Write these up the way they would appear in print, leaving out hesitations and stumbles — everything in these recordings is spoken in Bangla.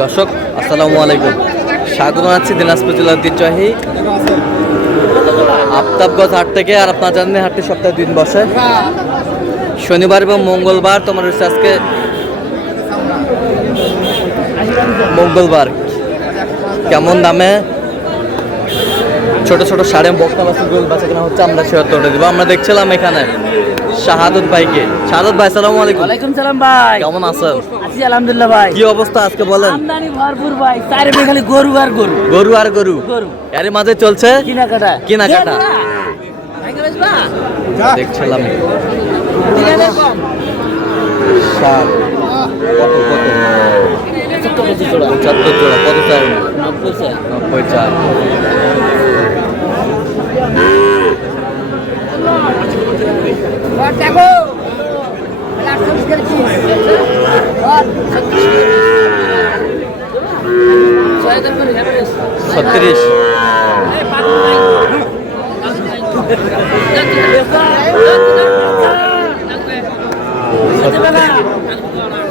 দর্শক আসসালামু আলাইকুম, স্বাগত জানাচ্ছি দিনাজপুর জেলার ঐতিহ্যবাহী আফতাবগঞ্জ হাট থেকে। আর আপনার জানেন হাটটি সপ্তাহে 2 দিন বসে, শনিবার এবং মঙ্গলবার। তোমার হচ্ছে আজকে মঙ্গলবার। কেমন দামে ছোট ছোট সাড়ে বক্তা বাছুর গোল বাচ্চা কেনা হচ্ছে আমরা সে উত্তরটা দিব। আমরা দেখছিলাম এখানে শাহাদত ভাইকে। শাহাদত ভাই আসসালামু আলাইকুম। ওয়ালাইকুম সালাম ভাই, কেমন আছেন? আছি আলহামদুলিল্লাহ ভাই। কি অবস্থা আজকে বলেন? আমদানি ভরপুর ভাই, চারিদিকে খালি গরু আর গরু। গরু আর গরু, গরু এর মাঝে চলছে কেনাকাটা। কেনাকাটা। ভাইকে বেচবা? দেখছিলাম তিন হাজার কম। ষাট কত কত 75 জোড়া কত চাই? 90 চাই। 90 চাই। দেখো ছত্রিশ।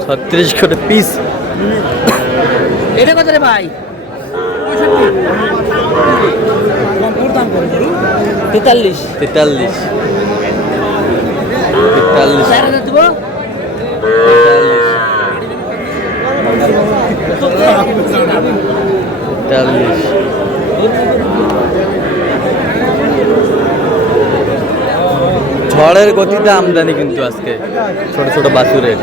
ছত্রিশ করে পিস। এটা কত রে ভাই? 43 43 4,000 দিব। 43। ঝড়ের গতিতে আমদানি কিন্তু আজকে ছোট ছোট বাছুরের।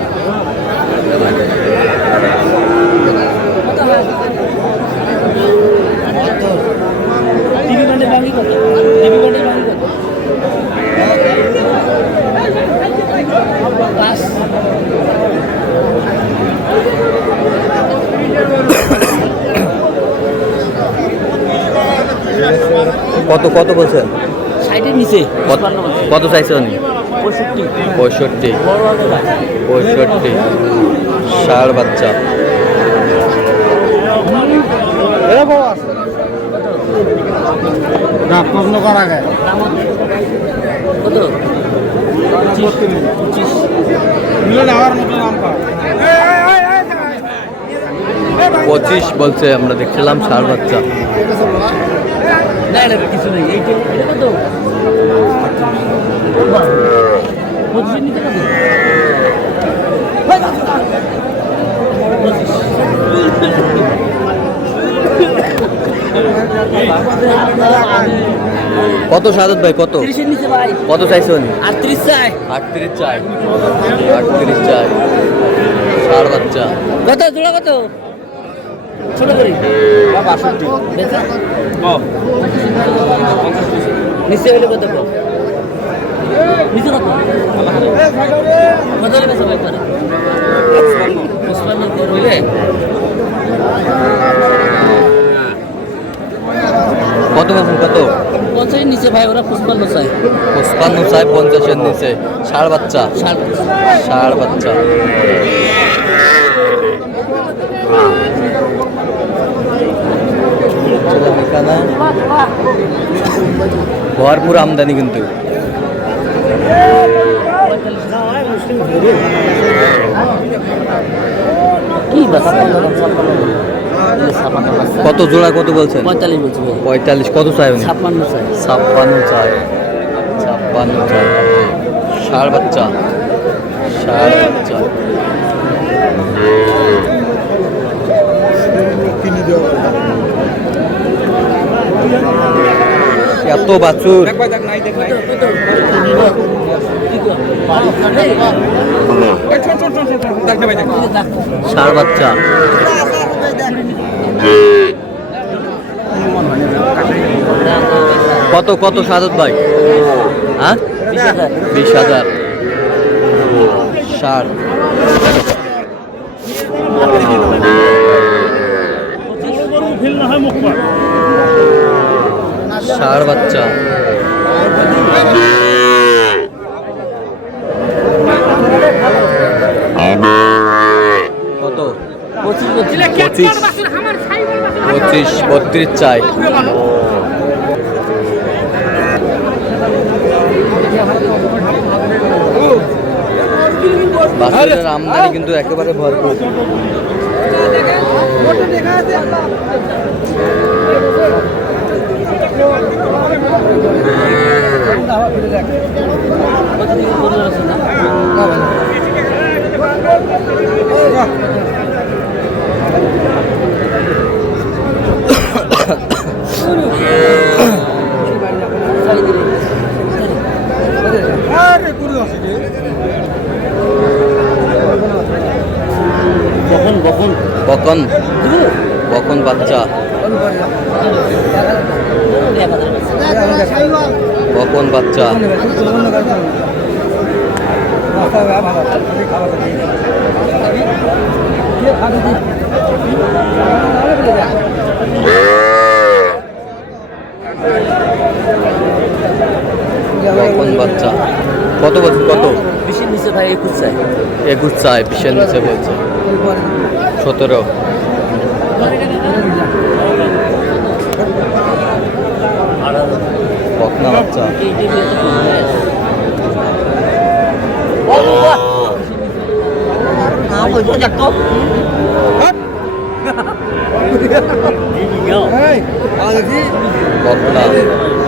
টিভি বান্ডেল ভাঙি কত? টিভি বান্ডেল ভাঙি কত? 5। কত কত বলছেন? 60 এর নিচে। কত চাইছে উনি? 65। 65। বড় হবে ভাই। 65 ষাঁড় বাচ্চা। কত? 25। পঁচিশ বলছে, আমরা দেখছিলাম ষাঁড় বাচ্চা। না এটা কিছু নেই। এইটা কত? 25 নিতে কত? কত শাহাদত ভাই কত? 30 এর নিচে ভাই। কত চাইছে উনি? 38 চাই। 38 চাই। 38 চাই ষাঁড় বাচ্চা। কত জোড়া কত? ছোট করি 62 বেচা। নিচে হলে কত কম? নিচে কত? কত হলে বেচা ভাই করে? 55 হইলে কত বলছেন কত? 50 এর নিচে ভাই, ওরা 55 চাই। 55 চাই, 50 এর নিচে। ষাঁড় বাচ্চা। ষাঁড় বাচ্চা। এখানে ভরপুর আমদানি কিন্তু। কি বাস? কত জোড়া কত বলছেন? 45 বলছি ভাই। 45 কত চাই উনি? 56 চাই। 56 চাই। 56 চাই ষাঁড় বাচ্চা। ষাঁড় বাচ্চা। এত বাছুর। ষাঁড় বাচ্চা। কত কত শাহাদত ভাই? হ্যাঁ 20,000 ষাঁড়। ষাঁড় বাচ্চা। কত? 25 32 চাই। বাছুরের আমদানি কিন্তু একেবারে ভরপুর। বকন বকন বকন বকন বাচ্চা বকন বাচ্চা বকন বাচ্চা কত বছর কত 20 নিচে ভাই 21 চাই 21 চাই 20 এর নিচে বলছে 17 বকনা বাচ্চা বকনা 19,000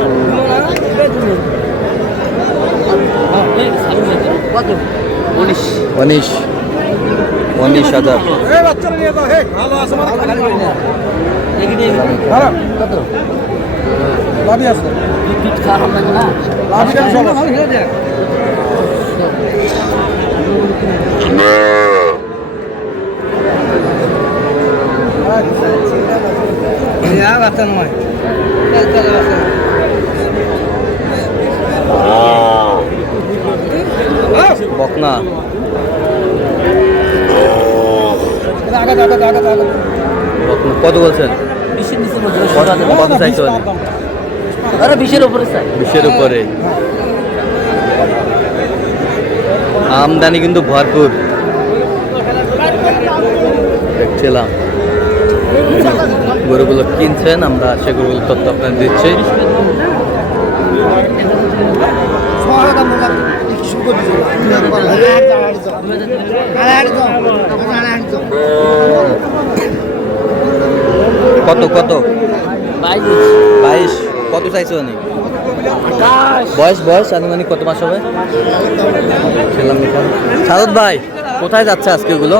বকনা বকনা কত বলছেন 20 নিচে বলছে কত চাইছো আরে 20 এর উপরে চাই 20 এর উপরে আমদানি কিন্তু ভরপুর দেখছিলাম গরুগুলো কিনছেন আমরা সেগুলোর তথ্য আপনাদের দিচ্ছি কত কত 22 কত চাইছো অনেক বয়স আনুমানিক কত মাস হবে খেলাম সাদত ভাই কোথায় যাচ্ছে আজকে এগুলো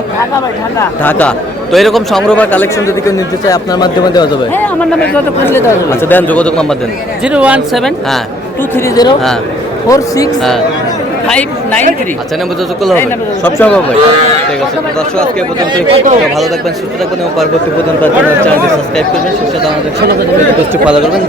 ঢাকা তো এরকম সংগ্রহ বা কালেকশন যদি কেউ নিতে চায় আপনার মাধ্যমে দেওয়া যাবে হ্যাঁ আমার নামে যোগাযোগ করলে দেওয়া যাবে আচ্ছা দেন যোগাযোগ নাম্বার দেন 017 হ্যাঁ 230 হ্যাঁ 46 হ্যাঁ 593 আচ্ছা নাম্বার যোগাযোগ করলে হবে সব সম্ভব ভাই ঠিক আছে তো দর্শক আজকে পর্যন্ত ভালো থাকবেন সুস্থ থাকবেন এবং পরবর্তী পর্যন্ত চ্যানেলটি সাবস্ক্রাইব করবেন সুস্থ আমাদের ফলো করবেন ফলো করবেন